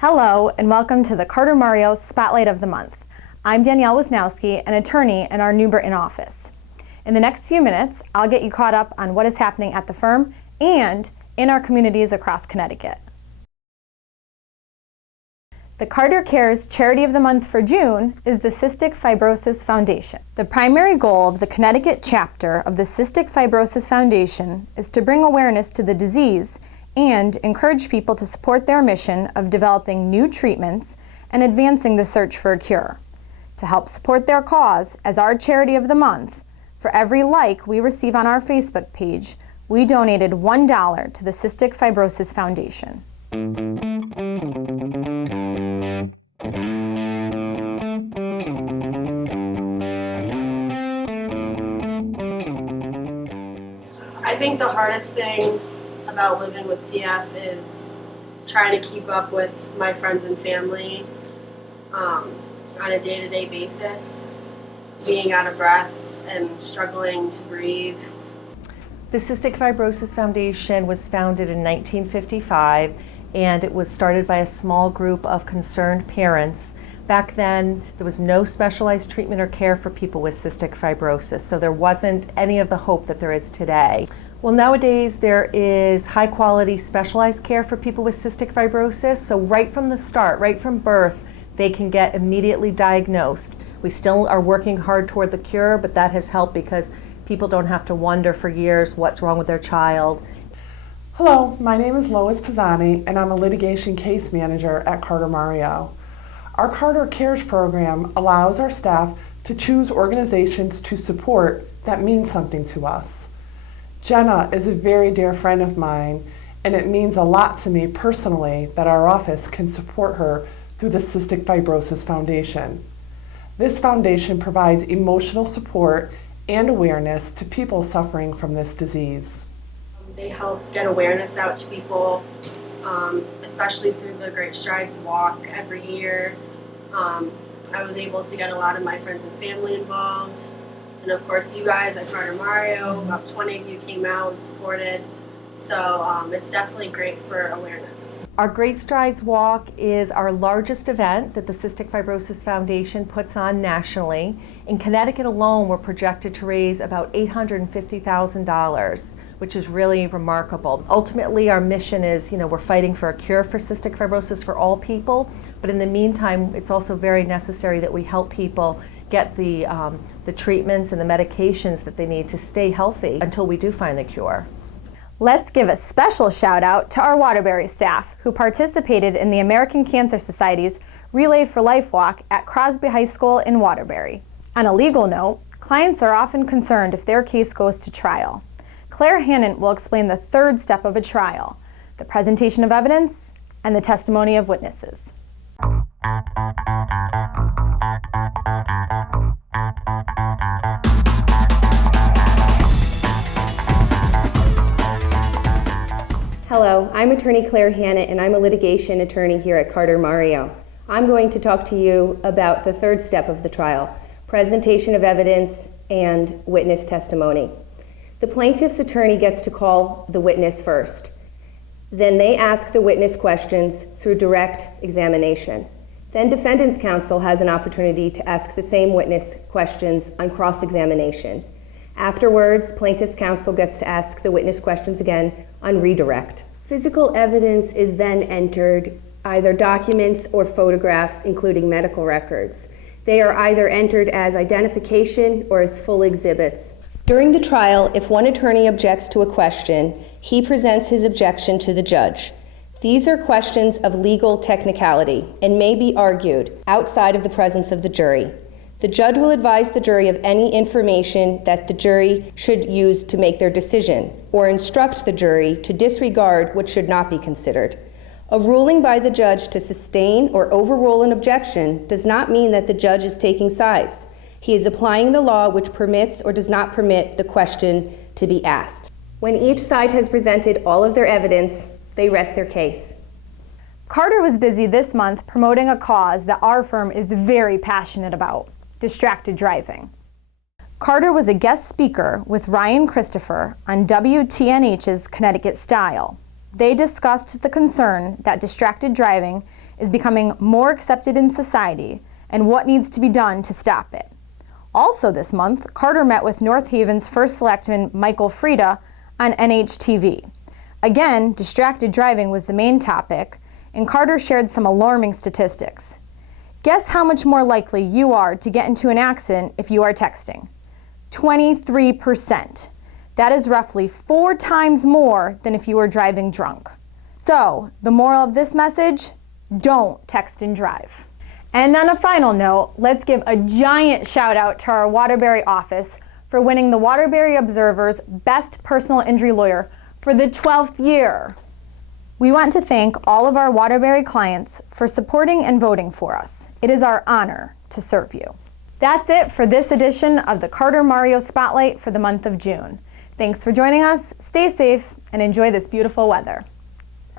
Hello, and welcome to the Carter Mario Spotlight of the Month. I'm Danielle Wisnowski, an attorney in our New Britain office. In the next few minutes, I'll get you caught up on what is happening at the firm and in our communities across Connecticut. The Carter Cares Charity of the Month for June is the Cystic Fibrosis Foundation. The primary goal of the Connecticut chapter of the Cystic Fibrosis Foundation is to bring awareness to the disease and encourage people to support their mission of developing new treatments and advancing the search for a cure. To help support their cause as our Charity of the Month, for every like we receive on our Facebook page, we donated $1 to the Cystic Fibrosis Foundation. I think the hardest thing about living with CF is trying to keep up with my friends and family on a day-to-day basis, being out of breath and struggling to breathe. The Cystic Fibrosis Foundation was founded in 1955, and it was started by a small group of concerned parents. Back then, there was no specialized treatment or care for people with cystic fibrosis, so there wasn't any of the hope that there is today. Well, nowadays there is high quality specialized care for people with cystic fibrosis, so right from the start, right from birth, they can get immediately diagnosed. We still are working hard toward the cure, but that has helped because people don't have to wonder for years what's wrong with their child. Hello, my name is Lois Pisani, and I'm a litigation case manager at Carter Mario. Our Carter Cares program allows our staff to choose organizations to support that mean something to us. Jenna is a very dear friend of mine, and it means a lot to me personally that our office can support her through the Cystic Fibrosis Foundation. This foundation provides emotional support and awareness to people suffering from this disease. They help get awareness out to people, especially through the Great Strides Walk every year. I was able to get a lot of my friends and family involved. And of course, you guys at Carter Mario, about 20 of you came out and supported. So it's definitely great for awareness. Our Great Strides Walk is our largest event that the Cystic Fibrosis Foundation puts on nationally. In Connecticut alone, we're projected to raise about $850,000, which is really remarkable. Ultimately, our mission is, we're fighting for a cure for cystic fibrosis for all people, but in the meantime, it's also very necessary that we help people get the treatments and the medications that they need to stay healthy until we do find the cure. Let's give a special shout out to our Waterbury staff who participated in the American Cancer Society's Relay for Life Walk at Crosby High School in Waterbury. On a legal note, clients are often concerned if their case goes to trial. Claire Hannon will explain the third step of a trial, the presentation of evidence and the testimony of witnesses. Hello, I'm attorney Claire Hannett, and I'm a litigation attorney here at Carter Mario. I'm going to talk to you about the third step of the trial, presentation of evidence and witness testimony. The plaintiff's attorney gets to call the witness first. Then they ask the witness questions through direct examination. Then defendant's counsel has an opportunity to ask the same witness questions on cross-examination. Afterwards, plaintiff's counsel gets to ask the witness questions again on redirect. Physical evidence is then entered, either documents or photographs, including medical records. They are either entered as identification or as full exhibits. During the trial, if one attorney objects to a question, he presents his objection to the judge. These are questions of legal technicality and may be argued outside of the presence of the jury. The judge will advise the jury of any information that the jury should use to make their decision, or instruct the jury to disregard what should not be considered. A ruling by the judge to sustain or overrule an objection does not mean that the judge is taking sides. He is applying the law which permits or does not permit the question to be asked. When each side has presented all of their evidence, they rest their case. Carter was busy this month promoting a cause that our firm is very passionate about: distracted driving. Carter was a guest speaker with Ryan Christopher on WTNH's Connecticut Style. They discussed the concern that distracted driving is becoming more accepted in society and what needs to be done to stop it. Also this month, Carter met with North Haven's First Selectman Michael Frieda on NHTV. Again, distracted driving was the main topic, and Carter shared some alarming statistics. Guess how much more likely you are to get into an accident if you are texting? 23%. That is roughly 4 times more than if you were driving drunk. So, the moral of this message, don't text and drive. And on a final note, let's give a giant shout out to our Waterbury office for winning the Waterbury Observer's Best Personal Injury Lawyer for the 12th year. We want to thank all of our Waterbury clients for supporting and voting for us. It is our honor to serve you. That's it for this edition of the Carter Mario Spotlight for the month of June. Thanks for joining us, stay safe, and enjoy this beautiful weather.